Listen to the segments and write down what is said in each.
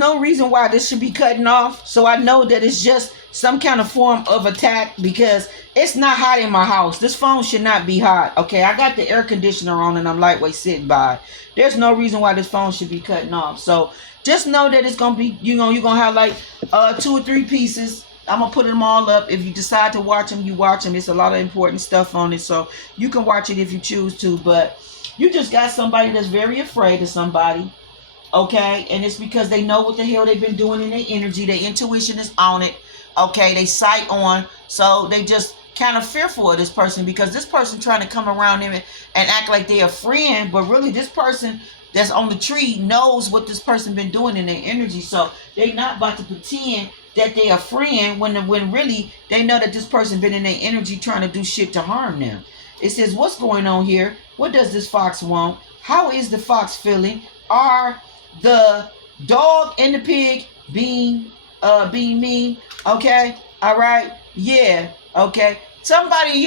no reason why this should be cutting off. So I know that it's just some kind of form of attack, because it's not hot in my house. This phone should not be hot. Okay, I got the air conditioner on and I'm lightweight sitting by. There's no reason why this phone should be cutting off. So just know that it's gonna be, you're gonna have like 2 or 3 pieces. I'm gonna put them all up. If you decide to watch them, you watch them. It's a lot of important stuff on it, so you can watch it if you choose to. But you just got somebody that's very afraid of somebody, okay? And it's because they know what the hell they've been doing in their energy. Their intuition is on it, okay? They sight on, so they just kind of fearful of this person, because this person trying to come around them and act like they're a friend, but really this person that's on the tree knows what this person been doing in their energy. So they not about to pretend that they a friend when really they know that this person been in their energy trying to do shit to harm them. It says, what's going on here? What does this fox want? How is the fox feeling? Are the dog and the pig being mean? Okay, all right, yeah, okay. Somebody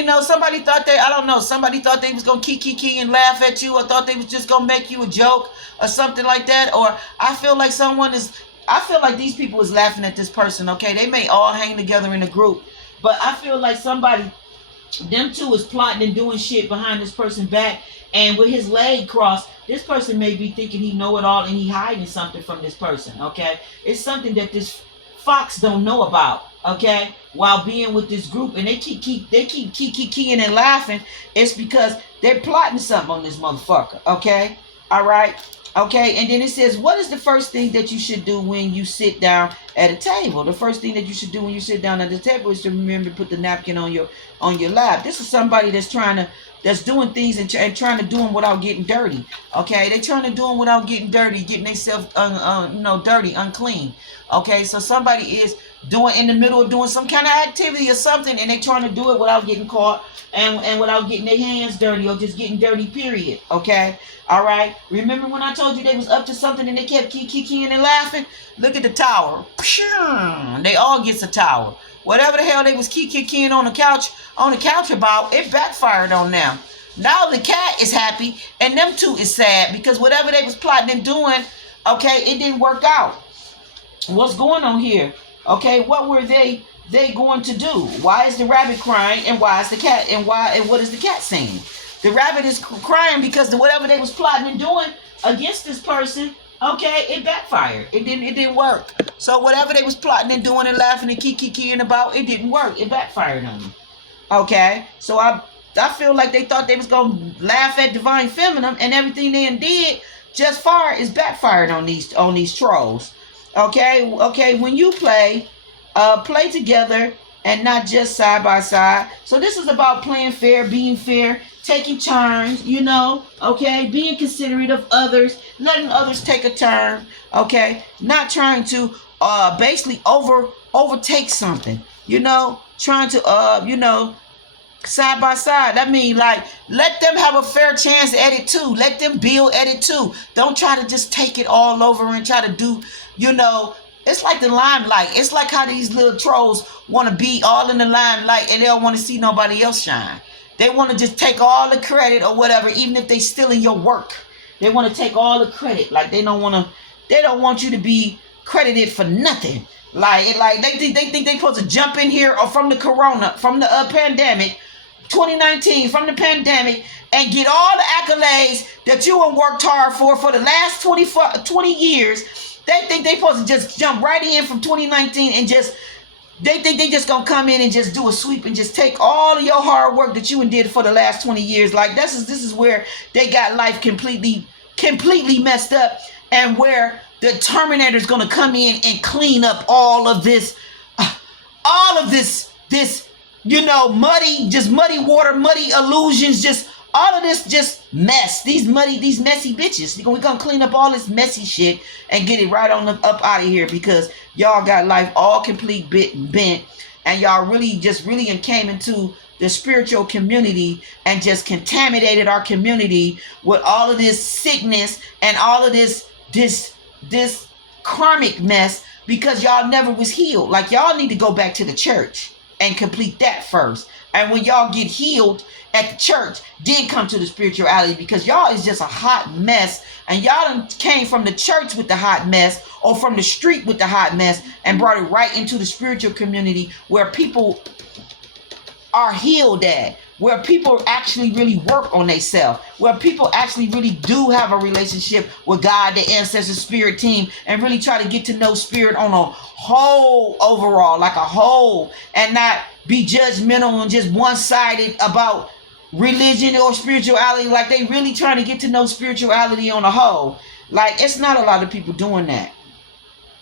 thought they, I don't know, somebody thought they was gonna kiki and laugh at you, or thought they was just gonna make you a joke or something like that. Or I feel like these people is laughing at this person, okay? They may all hang together in a group, but I feel like them two is plotting and doing shit behind this person's back, and with his leg crossed, this person may be thinking he know it all and he hiding something from this person, okay? It's something that this fox don't know about, okay? While being with this group, and they keep keying and laughing, it's because they're plotting something on this motherfucker, okay? All right. Okay, and then it says, what is the first thing that you should do when you sit down at a table? The first thing that you should do when you sit down at the table is to remember to put the napkin on your lap. This is somebody that's doing things and trying to do them without getting dirty. Okay, they trying to do them without getting dirty, getting themselves dirty, unclean. Okay, so somebody is in the middle of doing some kind of activity or something, and they trying to do it without getting caught and without getting their hands dirty, or just getting dirty, period. Okay, all right. Remember when I told you they was up to something and they kept kicking and laughing? Look at the tower. They all gets a tower. Whatever the hell they was kicking on the couch about, it backfired on them. Now the cat is happy and them two is sad, because whatever they was plotting and doing, okay, it didn't work out. What's going on here? Okay, what were they going to do? Why is the rabbit crying, and why is the cat, and what is the cat saying? The rabbit is crying because whatever they was plotting and doing against this person, okay, it backfired. It didn't work. So whatever they was plotting and doing and laughing and kicking about, it didn't work. It backfired on them. Okay, so I feel like they thought they was gonna laugh at Divine Feminine, and everything they did just far is backfired on these trolls. Okay, when you play together and not just side by side. So this is about playing fair, being fair, taking turns, okay, being considerate of others, letting others take a turn, okay, not trying to basically overtake something, trying to side by side. I mean, like, let them have a fair chance at it too. Let them build at it too. Don't try to just take it all over and try to do, it's like the limelight. It's like how these little trolls want to be all in the limelight and they don't want to see nobody else shine. They want to just take all the credit or whatever, even if they stealing your work. They want to take all the credit. Like they don't want you to be credited for nothing. Like they think they supposed to jump in here or from the pandemic, 2019, from the pandemic, and get all the accolades that you have worked hard for the last 20 years. They think they supposed to just jump right in from 2019 and just, they think they just gonna come in and just do a sweep and just take all of your hard work that you did for the last 20 years. Like this is where they got life completely messed up, and where the Terminator's gonna come in and clean up all of this muddy water, muddy illusions, just all of this just mess. These messy bitches. We're gonna clean up all this messy shit and get it right on up out of here, because y'all got life all complete bent, and y'all really came into the spiritual community and just contaminated our community with all of this sickness and all of this karmic mess, because y'all never was healed. Like, y'all need to go back to the church and complete that first, And when y'all get healed at the church, then come to the spirituality, because y'all is just a hot mess. And y'all done came from the church with the hot mess, or from the street with the hot mess, and brought it right into the spiritual community where people are healed at, where people actually really work on themselves, where people actually really do have a relationship with God, the ancestors, spirit team, and really try to get to know spirit on a whole overall, like a whole, and not be judgmental and just one-sided about religion or spirituality. Like they really trying to get to know spirituality on a whole. Like it's not a lot of people doing that.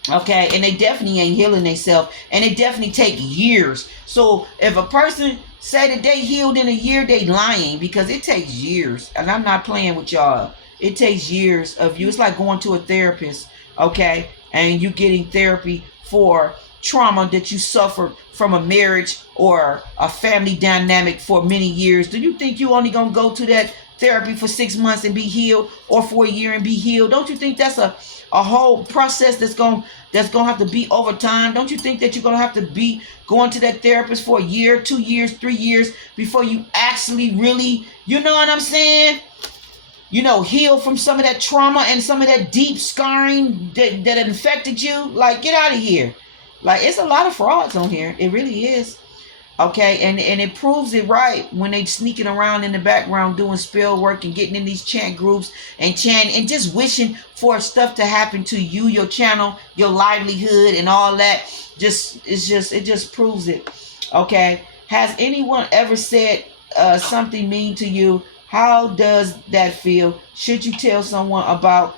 Okay, and they definitely ain't healing themselves, and it definitely take years. So if a person say that they healed in a year, they lying, because it takes years. And I'm not playing with y'all. It takes years of you. It's like going to a therapist, okay, and you getting therapy for trauma that you suffered from a marriage or a family dynamic for many years. Do you think you only gonna go to that therapy for 6 months and be healed, or for a year and be healed? Don't you think that's a whole process that's gonna have to be over time? Don't you think that you're gonna have to be going to that therapist for a year, 2 years, 3 years before you actually really, you know what I'm saying, heal from some of that trauma and some of that deep scarring that infected you? Like, get out of here. Like, it's a lot of frauds on here. It really is. Okay, and it proves it right when they sneaking around in the background doing spell work and getting in these chant groups and chanting and just wishing for stuff to happen to you, your channel, your livelihood, and all that. It just proves it. Okay, has anyone ever said something mean to you? How does that feel? Should you tell someone about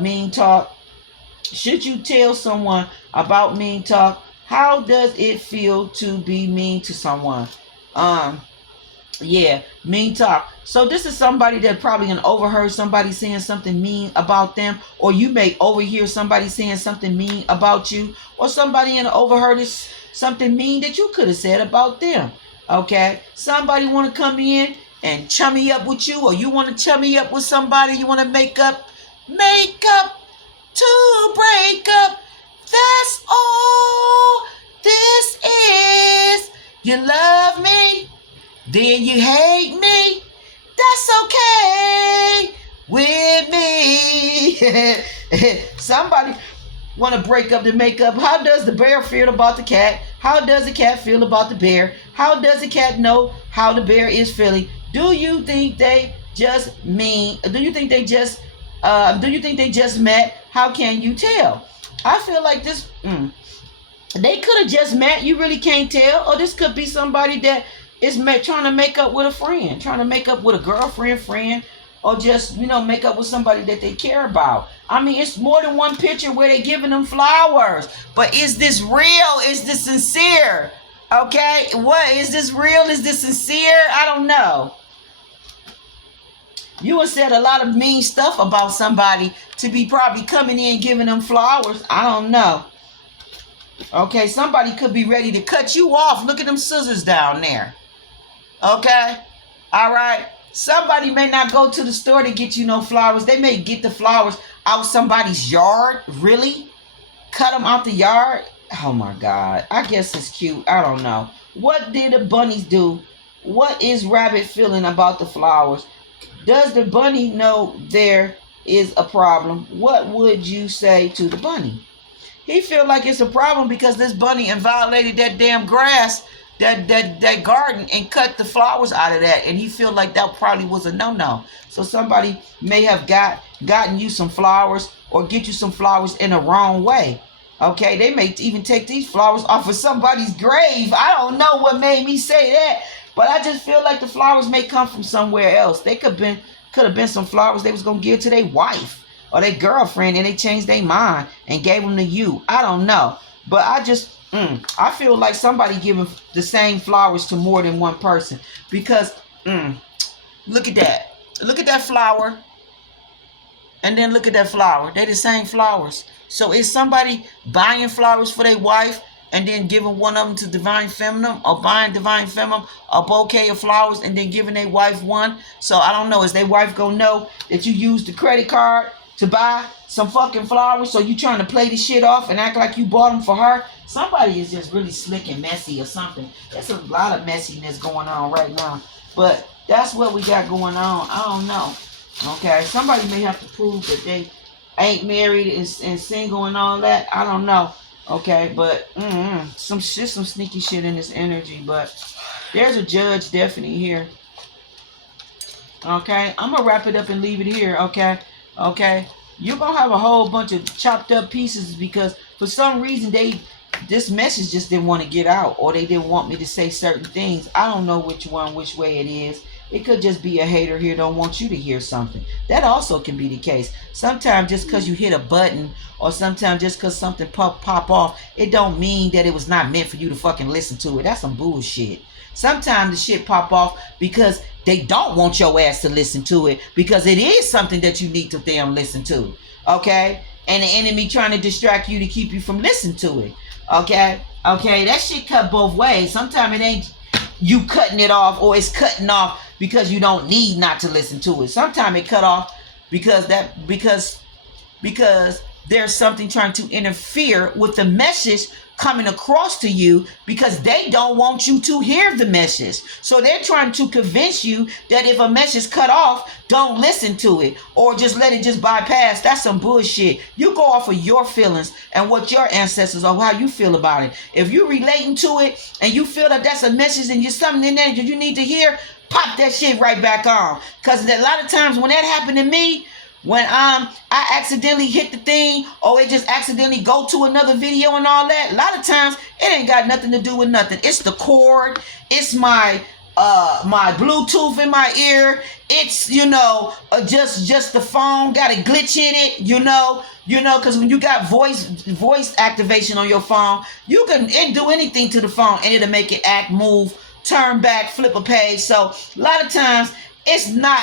mean talk? Should you tell someone about mean talk? How does it feel to be mean to someone? Yeah, mean talk. So this is somebody that probably overheard somebody saying something mean about them, or you may overhear somebody saying something mean about you, or somebody overheard something mean that you could have said about them. Okay, somebody want to come in and chummy up with you, or you want to chummy up with somebody. You want to make up to break up. That's all this is. You love me, then you hate me. That's okay with me. Somebody want to break up to make up. How does the bear feel about the cat? How does the cat feel about the bear? How does the cat know how the bear is feeling? Do you think they just Do you think they just met? How can you tell? I feel like this, they could have just met. You really can't tell. Or this could be somebody that is trying to make up with a friend, trying to make up with a girlfriend, friend, or just, make up with somebody that they care about. I mean, it's more than one picture where they're giving them flowers. But is this real? Is this sincere? Okay? What? Is this real? Is this sincere? I don't know. You have said a lot of mean stuff about somebody to be probably coming in giving them flowers. I don't know. Okay, somebody could be ready to cut you off. Look at them scissors down there. Okay? All right? Somebody may not go to the store to get you no flowers. They may get the flowers out somebody's yard. Really? Cut them out the yard? Oh my God. I guess it's cute. I don't know. What did the bunnies do? What is Rabbit feeling about the flowers? Does the bunny know there is a problem? What would you say to the bunny? He feel like it's a problem because this bunny violated that damn grass, that garden, and cut the flowers out of that. And he feel like that probably was a no-no. So somebody may have gotten you some flowers, or get you some flowers in the wrong way. Okay, they may even take these flowers off of somebody's grave. I don't know what made me say that. But I just feel like the flowers may come from somewhere else. They could have been some flowers they was going to give to their wife or their girlfriend, and they changed their mind and gave them to you. I don't know. But I feel like somebody giving the same flowers to more than one person. Because, look at that. Look at that flower. And then look at that flower. They're the same flowers. So is somebody buying flowers for their wife and then giving one of them to Divine Feminine, or buying Divine Feminine a bouquet of flowers and then giving their wife one? So I don't know. Is their wife going to know that you used the credit card to buy some fucking flowers, so you trying to play the shit off and act like you bought them for her. Somebody is just really slick and messy or something. There's a lot of messiness going on right now. But that's what we got going on. I don't know. Okay, somebody may have to prove that they ain't married and single and all that. I don't know. Okay, but some sneaky shit in this energy. But there's a judge definitely here. Okay, I'm gonna wrap it up and leave it here. Okay, you're gonna have a whole bunch of chopped up pieces because for some reason this message just didn't want to get out, or they didn't want me to say certain things. I don't know which way it is. It could just be a hater here don't want you to hear something. That also can be the case. Sometimes just because you hit a button, or sometimes just because something pop off, it don't mean that it was not meant for you to fucking listen to it. That's some bullshit. Sometimes the shit pop off because they don't want your ass to listen to it, because it is something that you need to damn listen to. Okay? And the enemy trying to distract you to keep you from listening to it. Okay? That shit cut both ways. Sometimes it ain't you cutting it off, or it's cutting off because you don't need not to listen to it. Sometimes it cut off because there's something trying to interfere with the message coming across to you, because they don't want you to hear the message. So they're trying to convince you that if a message cut off, don't listen to it, or just let it just bypass. That's some bullshit. You go off of your feelings and what your ancestors or how you feel about it. If you're relating to it and you feel that that's a message and you're something in there that you need to hear, pop that shit right back on. Because a lot of times when that happened to me, when I accidentally hit the thing, or it just accidentally go to another video and all that, a lot of times it ain't got nothing to do with nothing. It's the cord, it's my Bluetooth in my ear, it's just the phone got a glitch in it, because when you got voice activation on your phone, you can do anything to the phone and it'll make it act, move, turn back, flip a page. So a lot of times it's not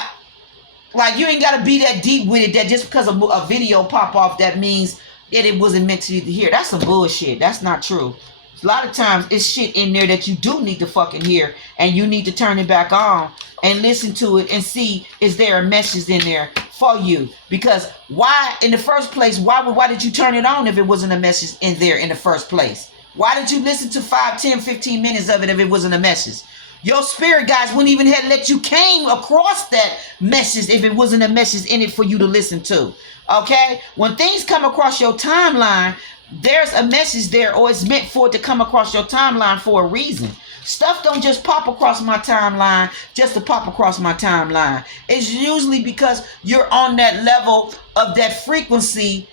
like you ain't got to be that deep with it, that just because a video pop off, that means that it wasn't meant to hear. That's some bullshit. That's not true. A lot of times it's shit in there that you do need to fucking hear, and you need to turn it back on and listen to it and see, is there a message in there for you? Because why, in the first place, why did you turn it on if it wasn't a message in there in the first place? Why did you listen to 5, 10, 15 minutes of it if it wasn't a message? Your spirit guides wouldn't even have let you came across that message if it wasn't a message in it for you to listen to. Okay? When things come across your timeline, there's a message there, or it's meant for it to come across your timeline for a reason. Stuff don't just pop across my timeline just to pop across my timeline. It's usually because you're on that level of that frequency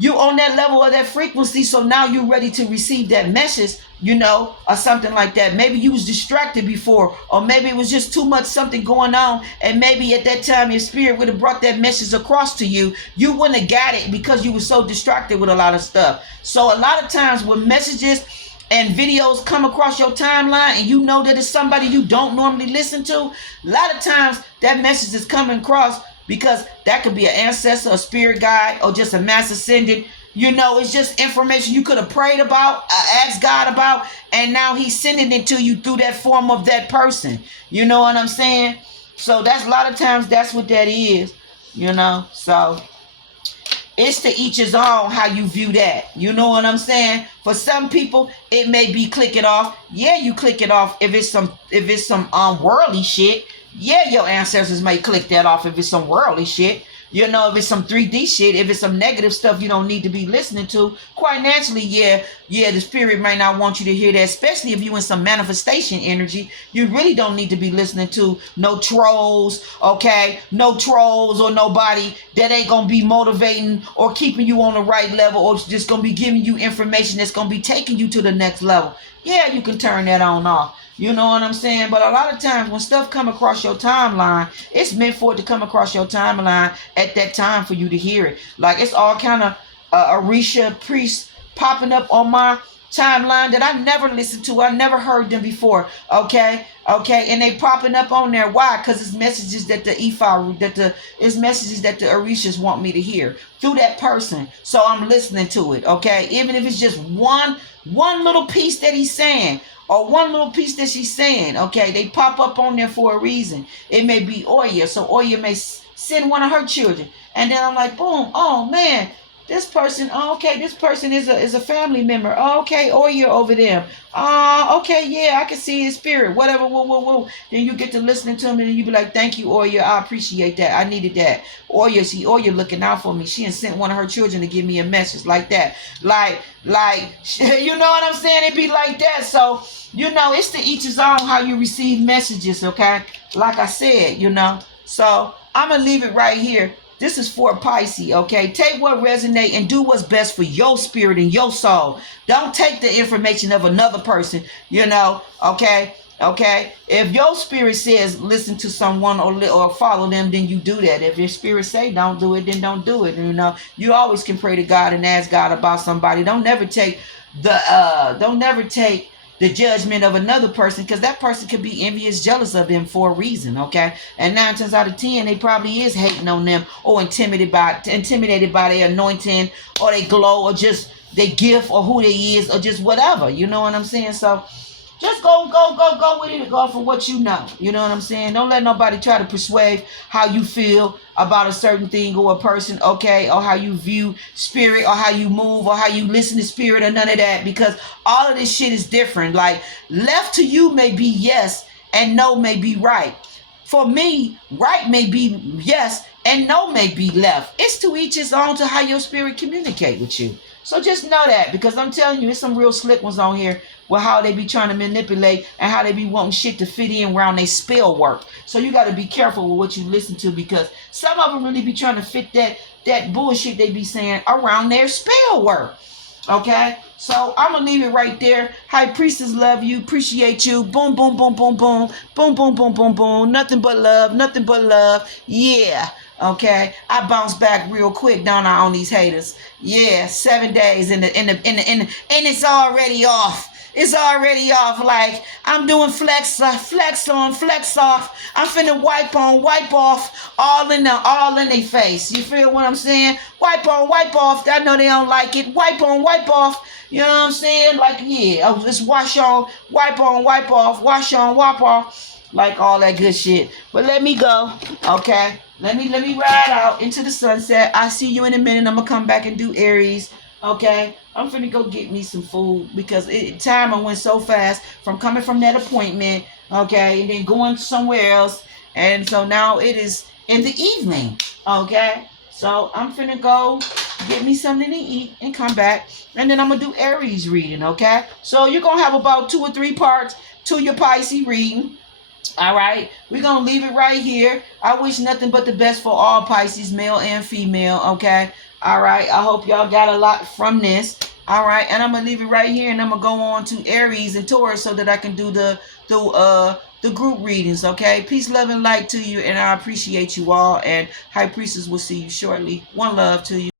you on that level of that frequency, so now you're ready to receive that message, or something like that. Maybe you was distracted before, or maybe it was just too much something going on, and maybe at that time your spirit would have brought that message across to you. You wouldn't have got it because you were so distracted with a lot of stuff. So a lot of times when messages and videos come across your timeline and you know that it's somebody you don't normally listen to, a lot of times that message is coming across because that could be an ancestor, a spirit guide, or just a mass ascendant. It's just information you could have prayed about, asked God about, and now he's sending it to you through that form of that person. You know what I'm saying? So that's a lot of times that's what that is, So it's to each his own how you view that. You know what I'm saying? For some people, it may be click it off. Yeah, you click it off if it's some worldly shit. Yeah, your ancestors may click that off if it's some worldly shit. If it's some 3D shit, if it's some negative stuff you don't need to be listening to, quite naturally, yeah, the spirit might not want you to hear that, especially if you in some manifestation energy. You really don't need to be listening to no trolls, okay? No trolls or nobody that ain't going to be motivating or keeping you on the right level, or just going to be giving you information that's going to be taking you to the next level. Yeah, you can turn that on off. You know what I'm saying? But a lot of times when stuff come across your timeline, it's meant for it to come across your timeline at that time for you to hear it. Like it's all kind of Orisha priests popping up on my timeline that I never listened to. I never heard them before. Okay. And they popping up on there. Why? Because it's messages that it's messages that the Orishas want me to hear through that person. So I'm listening to it. Okay. Even if it's just one little piece that he's saying, or one little piece that she's saying, okay, they pop up on there for a reason. It may be Oya, so Oya may send one of her children. And then I'm like, boom, oh man, this person, oh, okay, this person is a family member. Oh, okay, or you're over them. Okay, yeah, I can see his spirit. Whatever, whoa, whoa, whoa. Then you get to listening to him and you be like, thank you, Oya. I appreciate that. I needed that. Oya looking out for me. She had sent one of her children to give me a message like that. Like, you know what I'm saying? It be like that. So, it's to each his own how you receive messages, okay? Like I said, So, I'm going to leave it right here. This is for Pisces, okay? Take what resonates and do what's best for your spirit and your soul. Don't take the information of another person, okay? Okay? If your spirit says listen to someone or follow them, then you do that. If your spirit say don't do it, then don't do it. You always can pray to God and ask God about somebody. Don't never take the judgment of another person, because that person could be envious, jealous of them for a reason, okay? And 9 times out of 10, they probably is hating on them or intimidated by their anointing or their glow or just their gift or who they is or just whatever. You know what I'm saying? So just go with it and go for what you know. You know what I'm saying? Don't let nobody try to persuade how you feel about a certain thing or a person, okay? Or how you view spirit or how you move or how you listen to spirit or none of that, because all of this shit is different. Like, left to you may be yes and no may be right. For me, right may be yes and no may be left. It's to each his own to how your spirit communicate with you. So just know that, because I'm telling you, there's some real slick ones on here with how they be trying to manipulate and how they be wanting shit to fit in around their spell work. So you got to be careful with what you listen to, because some of them really be trying to fit that bullshit they be saying around their spell work. Okay? So I'm going to leave it right there. High Priestess, love you. Appreciate you. Boom, boom, boom, boom, boom. Boom, boom, boom, boom, boom. Nothing but love. Nothing but love. Yeah. Okay, I bounce back real quick, don't I, on these haters? Yeah, 7 days and it's already off. It's already off. Like, I'm doing flex on, flex off. I'm finna wipe on, wipe off, all in their face. You feel what I'm saying? Wipe on, wipe off. I know they don't like it. Wipe on, wipe off. You know what I'm saying? Like, yeah, just wash on, wipe off, wash on, wipe off, like all that good shit. But let me go, okay? Let me ride out into the sunset. I see you in a minute. I'm gonna come back and do Aries. Okay, I'm finna go get me some food, because time went so fast from coming from that appointment. Okay, and then going somewhere else, and so now it is in the evening. Okay, so I'm finna go get me something to eat and come back, and then I'm gonna do Aries reading. Okay, so you're gonna have about 2 or 3 parts to your Pisces reading. All right, we're gonna leave it right here. I wish nothing but the best for all Pisces, male and female. Okay, all right, I hope y'all got a lot from this. All right, and I'm gonna leave it right here, and I'm gonna go on to Aries and Taurus so that I can do the group readings. Okay, peace, love, and light to you, and I appreciate you all. And High Priestess will see you shortly. One love to you.